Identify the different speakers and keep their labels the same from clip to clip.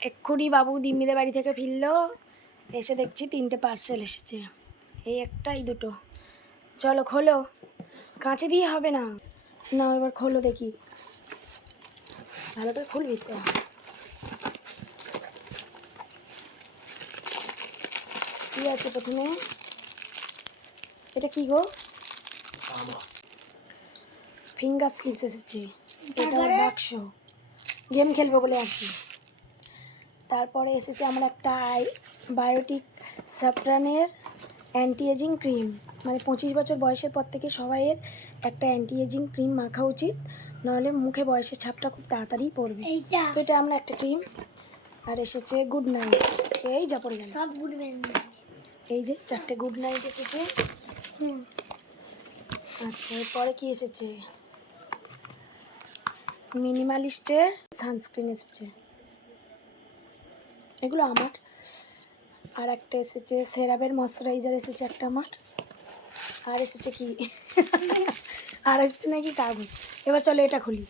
Speaker 1: এক্ষুনি বাবু দিম্মিদের বাড়ি থেকে ফিরলো এসে দেখছি তিনটে পার্সেল এসেছে। এই একটা এই দুটো। চলো খোলো কাঁচে দিয়ে হবে না? না এবার খোলো দেখি। ভালো করে খুলবি তো কি আছে প্রথমে? এটা কি গো? ফিঙ্গার স্লিপস এসেছে। এটা আমার বাক্স। গেম খেলব বলে আর কি তারপরে এসেছে আমার একটা আই বায়োটিক সাপ্রানের অ্যান্টি এজিং ক্রিম মানে পঁচিশ বছর বয়সের পর থেকে সবাইয়ের একটা অ্যান্টি এজিং ক্রিম মাখা উচিত নাহলে মুখে বয়সের ছাপটা খুব তাড়াতাড়ি পড়বে। তো এটা আমরা একটা ক্রিম আর এসেছে গুড নাইট এই যা পড়ে গেল। এই যে চারটে গুড নাইট এসেছে। আচ্ছা এরপরে কি এসেছে? মিনিমালিস্টের সানস্ক্রিন এসেছে। এগুলো আমার। আর একটা এসেছে সেরাবের ময়শ্চারাইজার এসেছে একটা আমার। আর এসেছে কি? আর এসেছে নাকি কাগজ। এবার চলো এটা খুলি।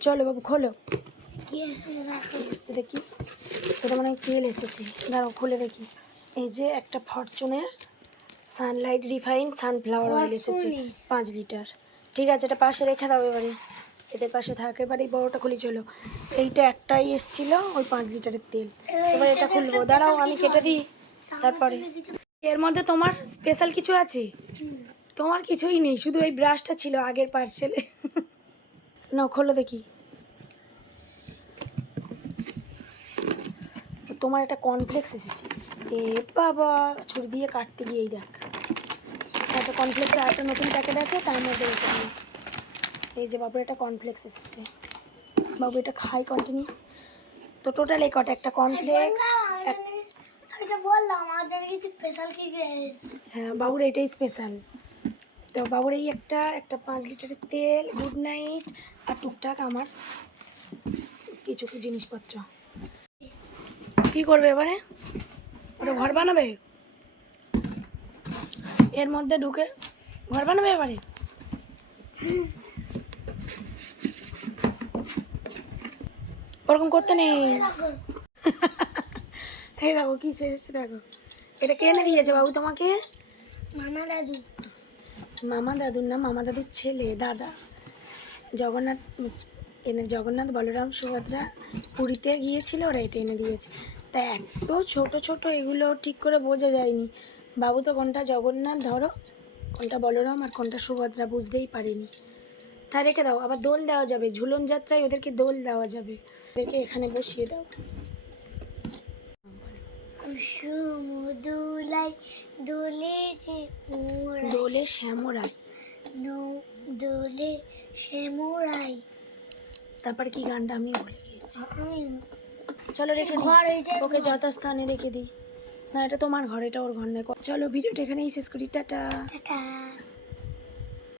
Speaker 1: চলো বাবু খোলো। এসেছে দেখি এটা মানে তেল এসেছে। দাঁড়াও খুলে দেখি। এই যে একটা ফরচুনের সানলাইট রিফাইন সানফ্লাওয়ার অয়েল এসেছে পাঁচ লিটার। ঠিক আছে এটা পাশে রেখে দাও এবারে। এদের পাশে থাকে এবারে এই বড়োটা খুলি চলো। এইটা একটাই এসছিল, ওই পাঁচ লিটারের তেল। এবার এটা খুলবো। দাঁড়াও, আমি কেটে দিই। তারপরে। এর মধ্যে তোমার স্পেশাল কিছু আছে? তোমার কিছুই নেই, শুধু ওই ব্রাশটা ছিল আগের পার্সেলে না খোলো দেখি। তোমার একটা কনফ্লেক্স এসেছে। এ বাবা, ছুরি দিয়ে কাটতে গিয়েই দেখ। আচ্ছা কনফ্লেক্স আর একটা নতুন প্যাকেট আছে, তার মধ্যে এই যে বাবুর একটা কর্নফ্লেক্স এসেছে। বাবু এটা খাই কন্টিনিউ তো টোটাল এই কটা একটা
Speaker 2: এসেছে
Speaker 1: হ্যাঁ বাবুর এটাই স্পেশাল তো বাবুর এই একটা একটা পাঁচ লিটারের তেল গুড নাইট আর টুকটাক আমার কিছু জিনিসপত্র। কি করবে এবারে? ওটা ঘর বানাবে? এর মধ্যে ঢুকে ঘর বানাবে এবারে? ওরকম করতে নেই। এই দেখো কি শেষ দেখো। এটা কে এনে দিয়েছে বাবু তোমাকে?
Speaker 2: মামা দাদু।
Speaker 1: মামা দাদুর নাম? মামা দাদুর ছেলে দাদা। জগন্নাথ এনে জগন্নাথ বলরাম সুভদ্রা পুরীতে গিয়েছিল ওরা এটা এনে দিয়েছে। তা এত ছোট ছোট এগুলো ঠিক করে বোঝা যায়নি। বাবু তো কোনটা জগন্নাথ ধরো কোনটা বলরাম আর কোনটা সুভদ্রা বুঝতেই পারিনি। তা রেখে দাও আবার দোল দেওয়া যাবে। ঝুলন যাত্রায় ওদেরকে দোল দেওয়া যাবে। ওদেরকে এখানে বসিয়ে দাও। দোলে শ্যামরায়
Speaker 2: নৌ- দোলে শ্যামরাই
Speaker 1: তারপরে কি গানটা আমি ভুলে গিয়েছি? চলো রেখে দিই। ওকে যথাস্থানে রেখে দিই। না এটা তোমার ঘর এটা ওর ঘর নয়। চলো ভিডিওটা এখানেই শেষ করি। টাটা।
Speaker 2: টাটা।